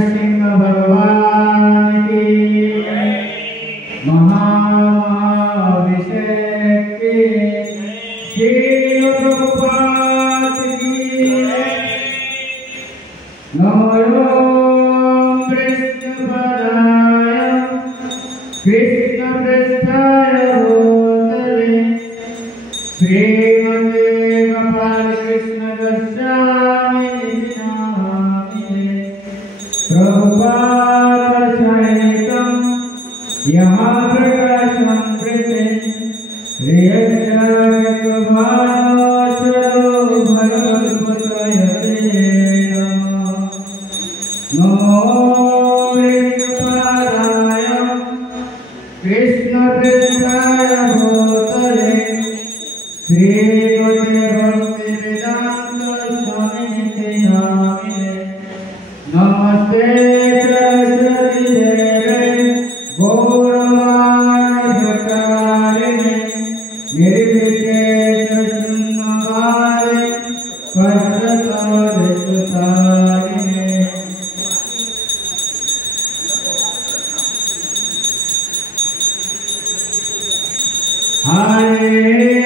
सिंह भगवान की महाभिषेक की श्री प्रभुपाद की नमो कृष्णपदाय कृष्णपृष्ठाय भूतले श्रीमते गोपालकृष्ण गोस्वामी नामिने प्रभुपादशयितं यहाँ प्रकाशं कृते रियज्ञायकभावचरो भगवद्गीतायते नमो कृष्णपादाय कृष्णपृष्ठाय भूतले श्रीमते भक्तिवेदान्त स्वामिनिते नामिने नमस्ते सरस्वती देवे गौरवाणिकारिणे निर्विशेष शून्यवादे स्पर्शतोदितारिणे हरे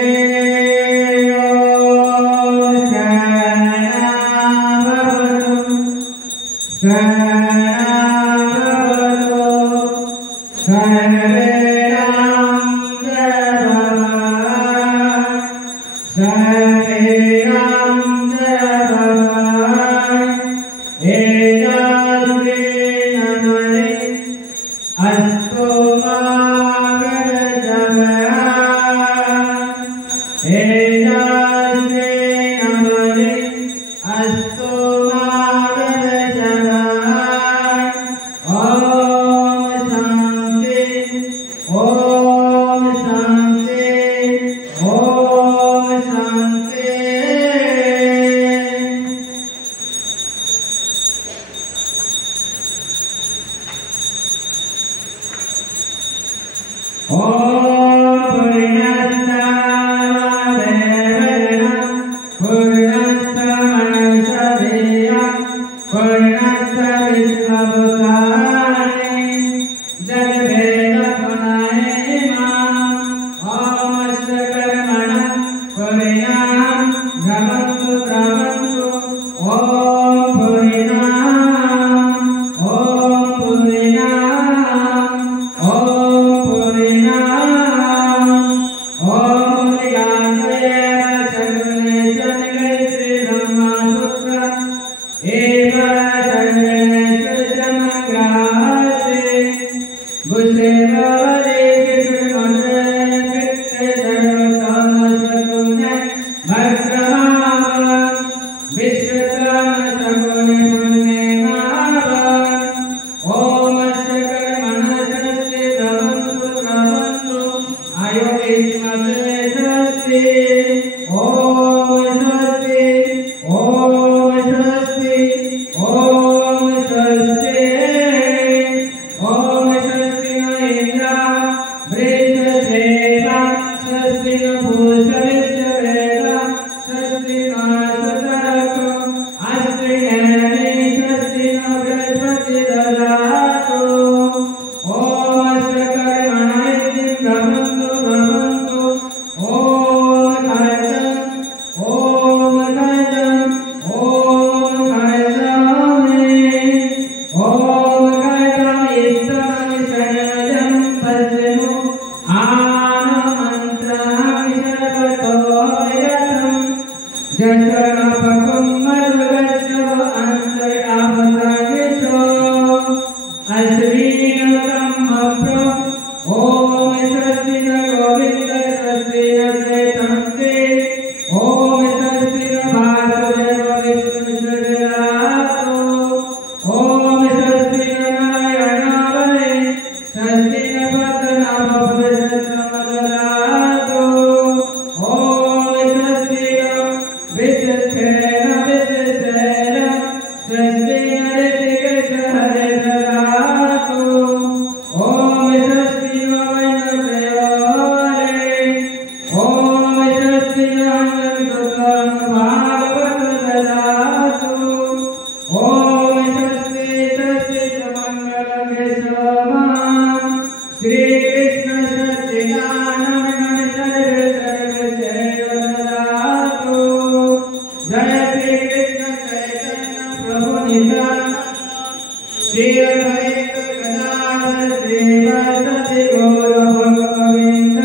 श्री अद्वैत गदाधर श्रीवासदि गौर भगवोन्द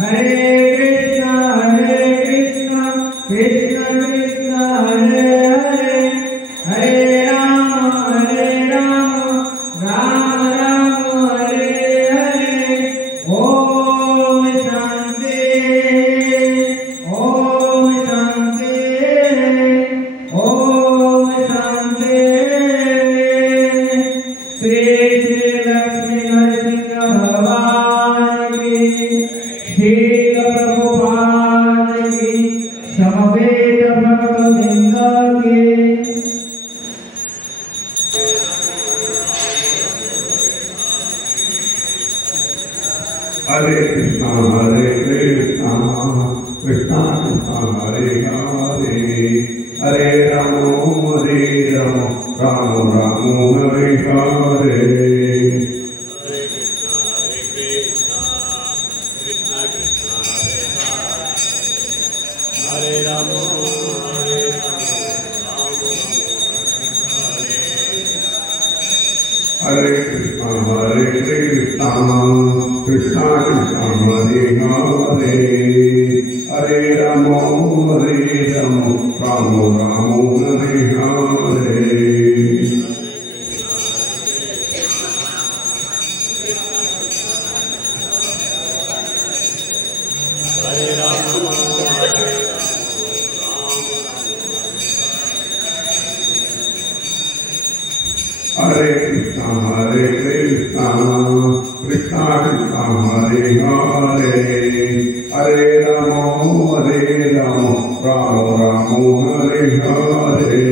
हरे कृष्ण कृष्ण कृष्ण हरे हरे हरे राम राम राम हरे हरे ओम शांति ओम शांति ओम शांति श्री श्री लक्ष्मी नरसिंह भगवान की श्री प्रभुपाद की समवेत भक्तवृंद की हरे कृष्णा कृष्णा कृष्णा हरे हरे हरे राम राम राम हरे हरे हरे राम हरे कृष्णा कृष्णा कृष्णा हरे हरे हरे राम राम राम हरे हरे हरे कृष्णा कृष्णा कृष्णा हरे हरे हरे राम राम राम हरे हरे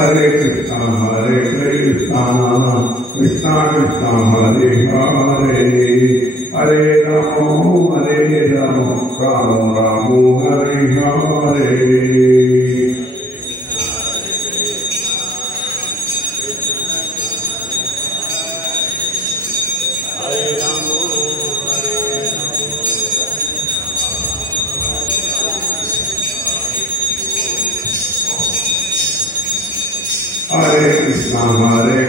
हरे कृष्णा कृष्णा कृष्णा हरे हरे हरे राम राम राम हरे हरे हरे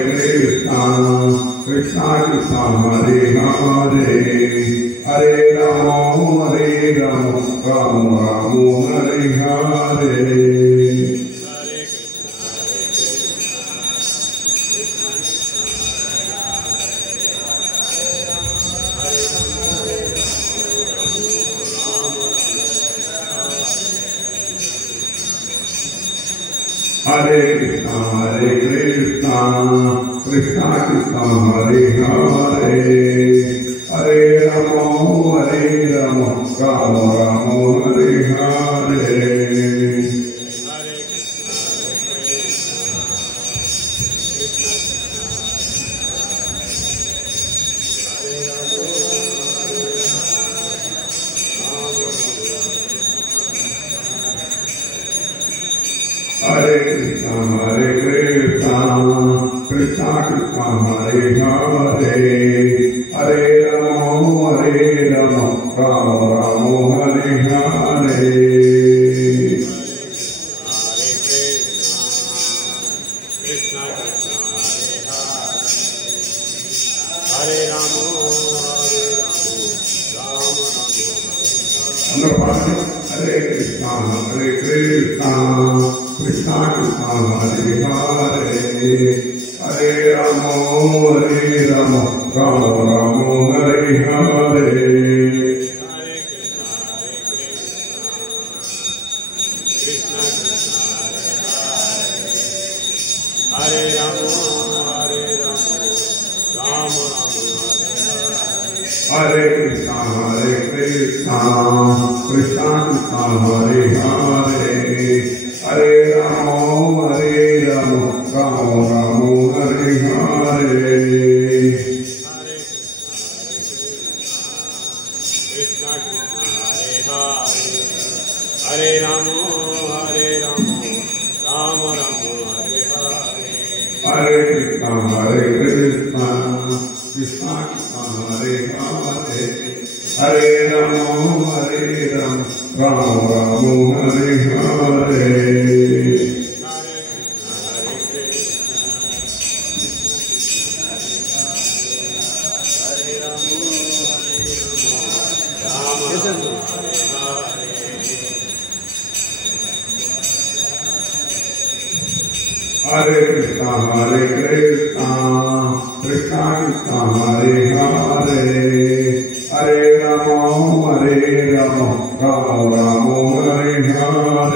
कृष्णा कृष्णा कृष्णा हरे हरे हरे राम राम राम हरे हरे हरे कृष्णा कृष्णा कृष्णा हरे हरे हरे राम राम राम हरे हरे हरे कृष्णा कृष्णा कृष्णा हरे हरे हरे राम राम राम हरे हरे हरे कृष्णा कृष्णा कृष्णा हरे हरे हरे राम राम राम हरे हरे हरे राम राम हरे Krishna Krishna Krishna Hare Hare Hare Ram Ram Ram Hare Hare Krishna Hare Hare Ram Ram Ram Hare Krishna, Krishna Krishna, Hare Hare, Hare Rama, Rama Rama, Hare Hare. Hare Krishna, Krishna Krishna, Hare Hare, Hare Rama, Rama Rama, Hare Hare.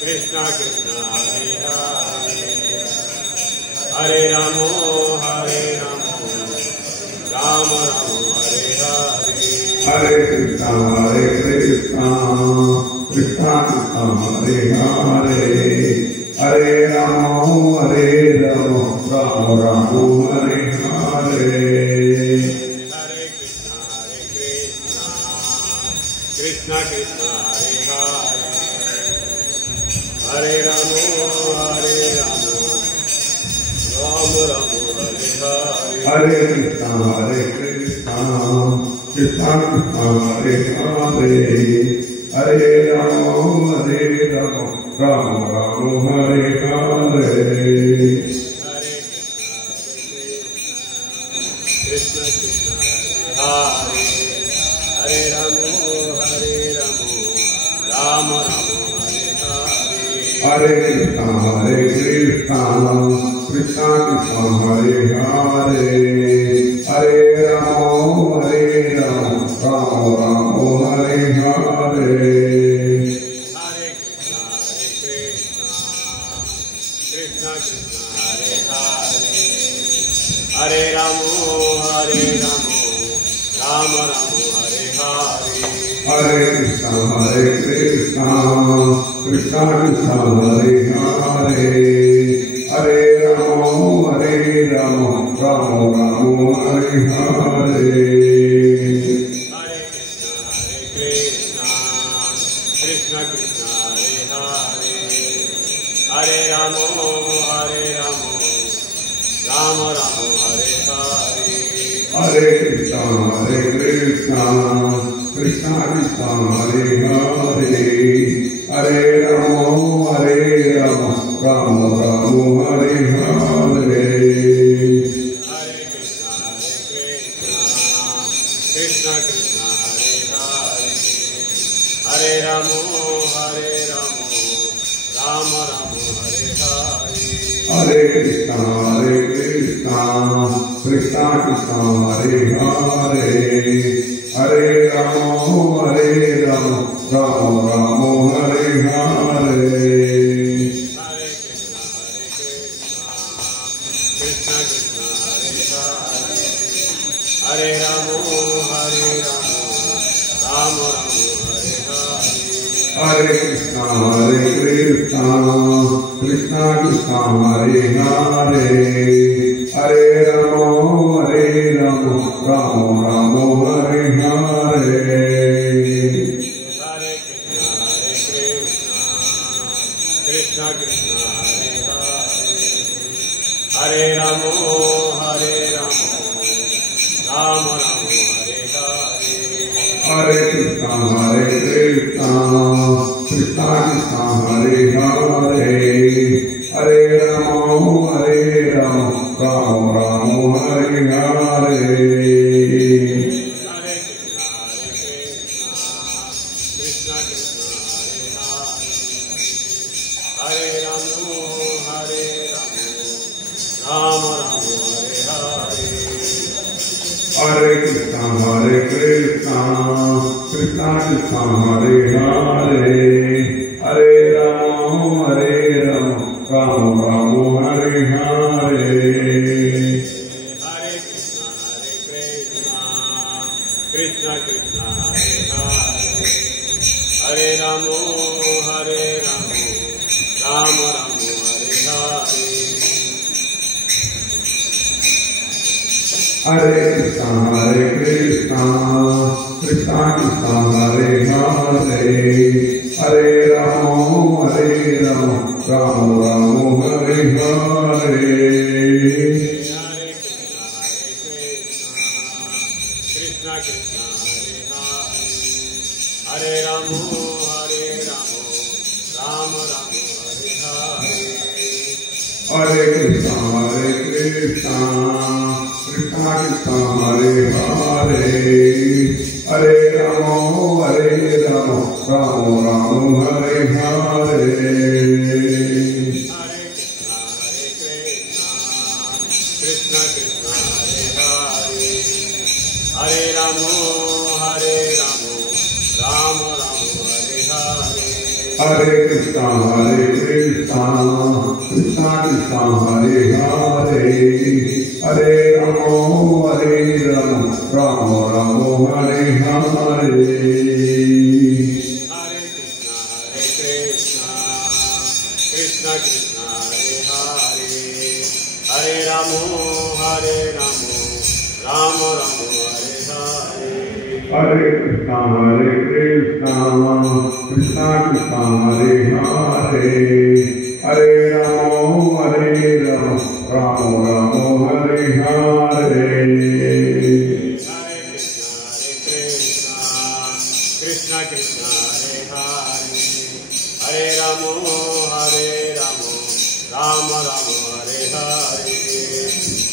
Krishna Krishna, Hare Rama, Rama Rama, Hare Hare. Hare Krishna, Krishna Krishna, Hare Hare, Hare Rama, Rama Rama, Hare Hare. Hare Krishna, Krishna Krishna, Hare Hare, Hare Rama, Rama Rama, Hare Hare. Hare Krishna, Krishna Krishna, Hare Hare, Hare Rama, Rama Rama, Hare Hare. Krishna Krishna, Hare Hare, Hare Rama, Rama Rama, Hare Hare. Hare Krishna, Krishna Krishna, Hare Hare, Hare Rama, Rama Rama, Hare Hare. Hare Krishna, Krishna Krishna, Hare Hare, Hare Rama, Rama Rama, Hare Hare. Hare Krishna, Krishna Krishna, Hare Hare, Hare Rama, Rama Rama, Hare Hare. Hare Krishna, Krishna Krishna, Hare Rama, Rama Rama, Hare Hare. Hare Krishna, Krishna Krishna, Hare Hare, Hare Rama, Rama Rama, Hare Hare. Hare Krishna, Krishna Krishna, Hare Rama, Rama Rama, Hare Hare. Hare Krishna, Krishna Krishna, Hare Hare, Hare Rama, Rama Rama, Hare Hare. Hare Krishna, Krishna Krishna, Hare Rama, Rama Rama, Hare Hare. Hare Krishna, Krishna Krishna, Hare Hare, Hare Rama, Rama Rama, Hare Hare. Hare Krishna, Krishna Krishna, Hare Rama, Rama Rama, Hare Hare. Hare Krishna, Krishna Krishna, Hare Hare, Hare Rama, Rama Rama, Hare Hare. Hare Krishna, Krishna Krishna, Hare Rama, Rama Rama, Hare Hare. Hare Krishna, Krishna Krishna, Hare Hare, Hare Rama, Rama Rama, Hare Hare. Hare Krishna, Krishna Krishna, Hare Rama, Rama Rama, Hare Hare. Hare Krishna, Krishna Krishna, Hare Hare, Hare Rama, Rama Rama, Hare Hare. Krishna Krishna Hare Hare, Hare Rama, Rama Rama, Hare Hare. Hare Krishna, Krishna Krishna, Hare Hare, Hare Rama, Rama Rama, Hare Hare. Krishna Krishna Hare Rama, Rama Rama, Hare Hare. Hare Krishna, Krishna Krishna, Hare Hare, Hare Rama, Rama Rama, Hare Hare. Hare Krishna, Krishna Krishna, Hare Hare, Hare Rama, Rama Rama, Hare Hare. Hare Krishna, Krishna Krishna, Hare Hare, Hare Rama, Rama Rama, Hare Hare. Krishna Krishna, Hare Rama, Rama Rama, Hare Hare.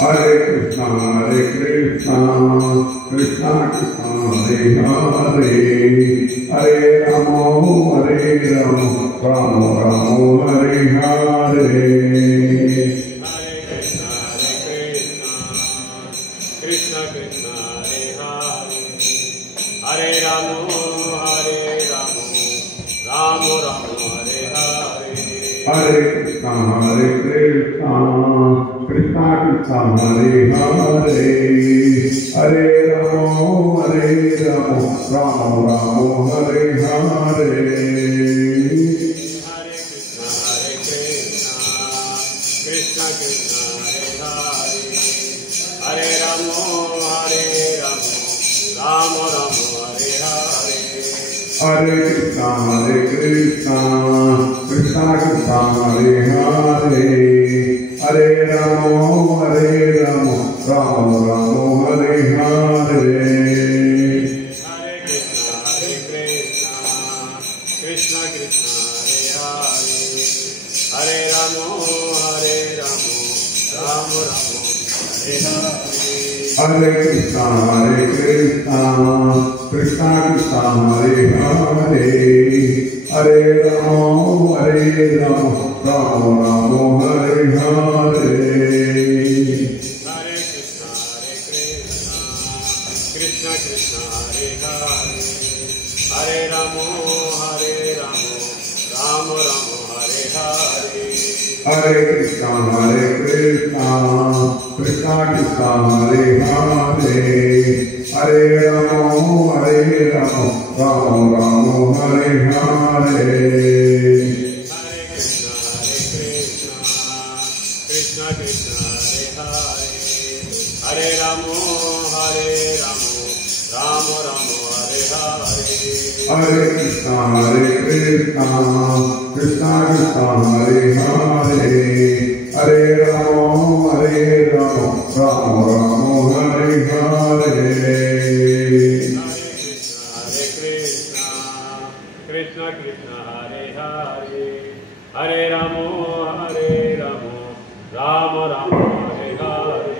Hare Krishna, Krishna Krishna, Hare Hare, Hare Rama, Rama Rama, Hare Hare. Krishna Krishna, Hare Rama, Rama Rama, Hare Hare. Hare Krishna, Krishna Krishna, Hare Hare, Hare Rama, Rama Rama, Hare Hare. Krishna Krishna, Hare Rama, Rama Rama, Hare Hare. Hare Krishna, Krishna Krishna, Hare Hare, Hare Rama, Rama Rama, Hare Hare. Hare Krishna, Krishna Krishna, Hare Rama, Rama Rama, Hare Hare. Hare Krishna, Krishna Krishna, Hare Hare, Hare Rama, Rama Rama, Hare Hare. Hare Krishna, Krishna Krishna, Hare Rama, Rama Rama, Hare Hare. Hare Krishna, Krishna Krishna, Hare Hare, Hare Rama, Rama Rama, Hare Hare. Hare Krishna, Krishna Krishna, Hare Rama, Rama Rama, Hare Hare. Hare Krishna, Krishna Krishna, Hare Hare, Hare Rama, Rama Rama, Hare Hare. Krishna Krishna, Hare Hare, Hare Rama, Rama Rama, Hare Hare.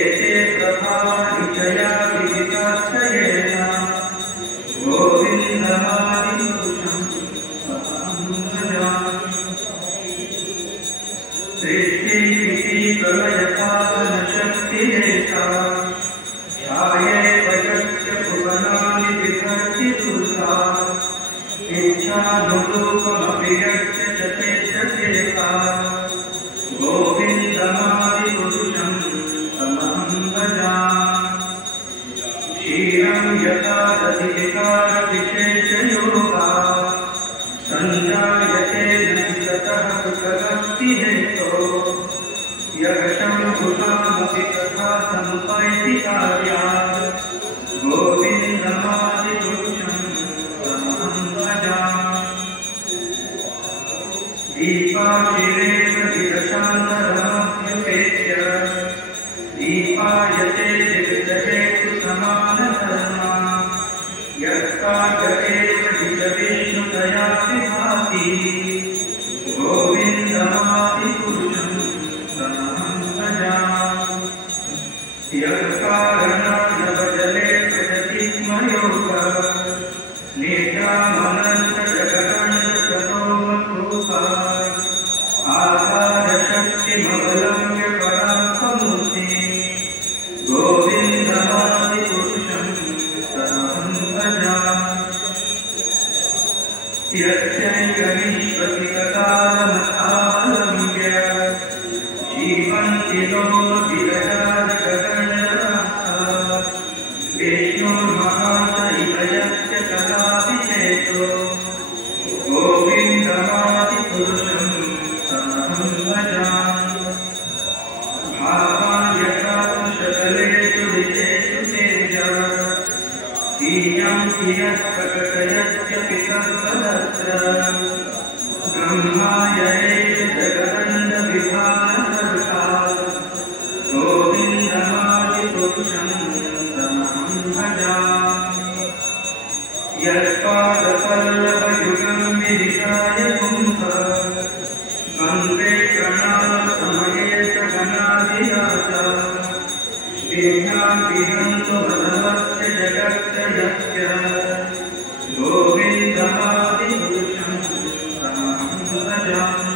एते प्रभानिचया विदिताश्रयेण गोविन्दमादिपुरुषं भजामि। सृष्टिस्थिति प्रलयपालनशक्तिरेका ध्यायेत् वशस्य भुवनानि बिभर्ति दुर्गा इच्छानुरूपमपि यस्य च तेजसेका गोविन्दमादिपुरुषं तमहं भजामि। क्षीरं यथा दधिविकारविशेषयोगा सञ्जायते न ततः सुखगस्ति हेतोः यक्षं भुजामपि तथा समुपैति कार्यात् गोविन्दमादिपुरुषं तमहं भजामि। दीपाशिरेव विदशान्तरमभ्युपेत्य दीपायते जगदहेतु समानधर्मा यत्कार्येव विष्णुतया विभाति गोविन्दमादिपुरुषं तमहं भजामि। यत्कारणनवजले प्रगतिस्मयोगः निजामनन्तजगदण्डततोमरूपः आधारशक्तिमवलम्ब्य परात्ममूर्तिः गोविन्दमादिपुरुषं तमहं भजामि। यस्यैकनिष्पतिकतारमथावलम्ब्य जीवन्ति नो विरजाजगदण्डनाथः विष्णुर्महाशैलयस्य कदाभिषेको गोविन्दमादिपुरुषं तमहं भजामि। भावान्यथा सकलेषु दिशेषु तेजः ीयं कियत्प्रकटयत्यपि तत्तदत्र ब्रह्मायैष जगदण्डविधानकर्ता गोविन्दमादिपुरुषं तमहं भजामि। यत्पादपल्लवयुगं विदिताय पुंसः वन्दे प्रणामसमये च गणाधिराजा विघ्नाभिहन्तो भगवस्य जगत्त्रयस्य गोविन्दमादिपुरुषं तमहं भजामि।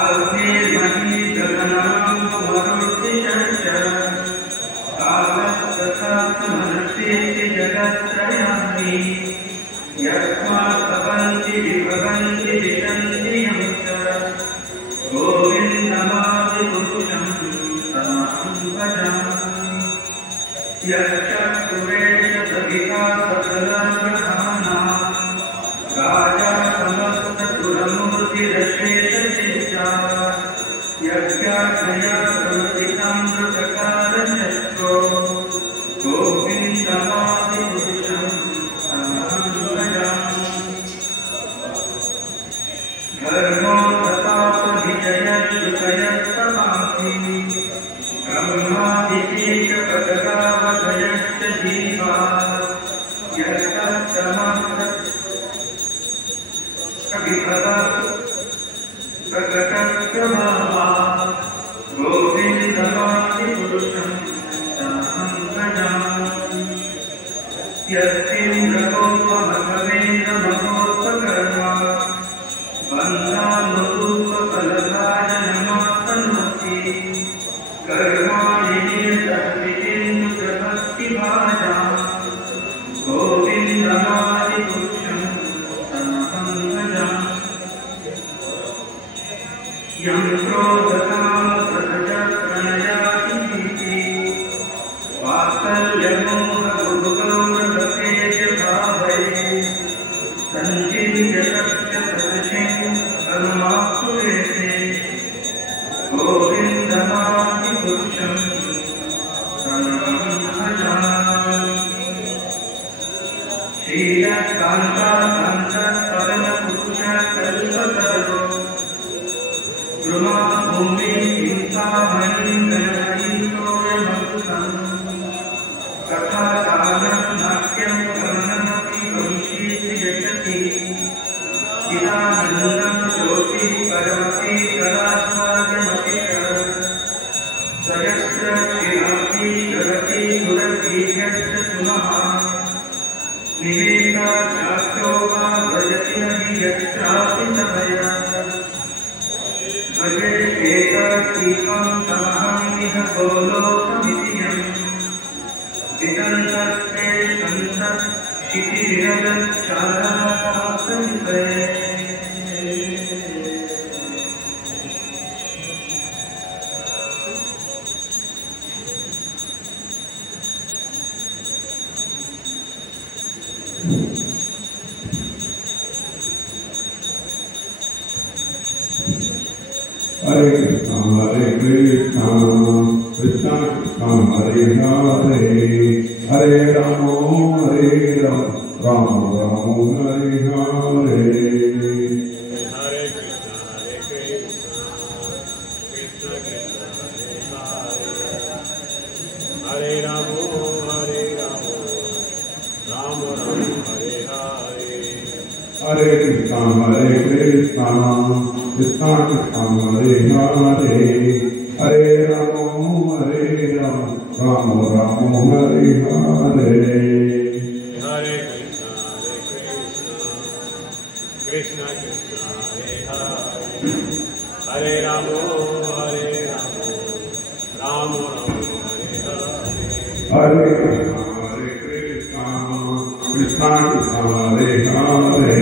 अग्निर्मही गगनं मरुद्दिशश्च कालस्तथा मनसीति जगत्त्रयाणि यस्मात् भवन्ति विभवन्ति विशन्ति यं च गोविन्दमादिपुरुषं तमहं भजामि। यश्चक्षुरेष सहिता सकलग्रहाणां राजा समस्तसुरमूर्तिरशेषचित्ता यज्ञार्थया प्रवर्तितं कृतकारशस्त्रो गोविन्दमादिपुरुषं तमहं भजामि। धर्मोत्तापविजयश्रुतयस्तमासि ब्रह्मादितीशपदगावधयश्च जीवा प्रकटप्रभावा गोविन्दमादिपुरुषं तमहं भजामि। यस्मिन्द्रकोपमघवेन्द्रमहोत्पकर्मा बन्धानुरूपफलभाजनमाप्तनोति कर्माणि निर्दहतिकिन्नुप्रभक्तिभाजा गोविन्दमादिपुरुषं तमहं भजामि। यं क्रोधकामप्रजप्रणयातिथि वात्सल्यमोहगुरुगौरवतेजभावै सञ्चिन्त्य सत्यसदृशिं करुणापुरेते गोविन्दमादिपुरुषं तमहं भजामि। श्रीयकान्ताकान्तपरमपुरुषकल्पतरो द्रुमाभूमि चिन्तामणिकरणयितोऽयमकुतं कथागानं नाट्यं गमनमपि वंशीयति चिदानन्दं ज्योतिः परमपि कलास्वादमपि च सहस्रशिरापि जगति दुरतीर्यश्च सुमः निवेदा चाख्यो वा भजति नहि यच्चापि तमया भजे एतद्दीपं तमहं इह गोलोकमितियम् विदन्तस्ते सन्तत् क्षितिविरगच्चारासन्ते Hare Krishna, Krishna Krishna, Hare Hare, Hare Rama, Rama Rama, Hare Hare. Hare Krishna, Krishna Krishna, Hare Rama, Rama Rama, Hare Hare. Hare Krishna, Krishna Krishna, Hare Hare, Hare Rama, Rama Rama, Hare Hare. Hare Krishna, Krishna Krishna, Hare Hare, Hare Rama, Rama Rama, Hare Hare. Hare Krishna, Krishna Krishna, Hare Hare,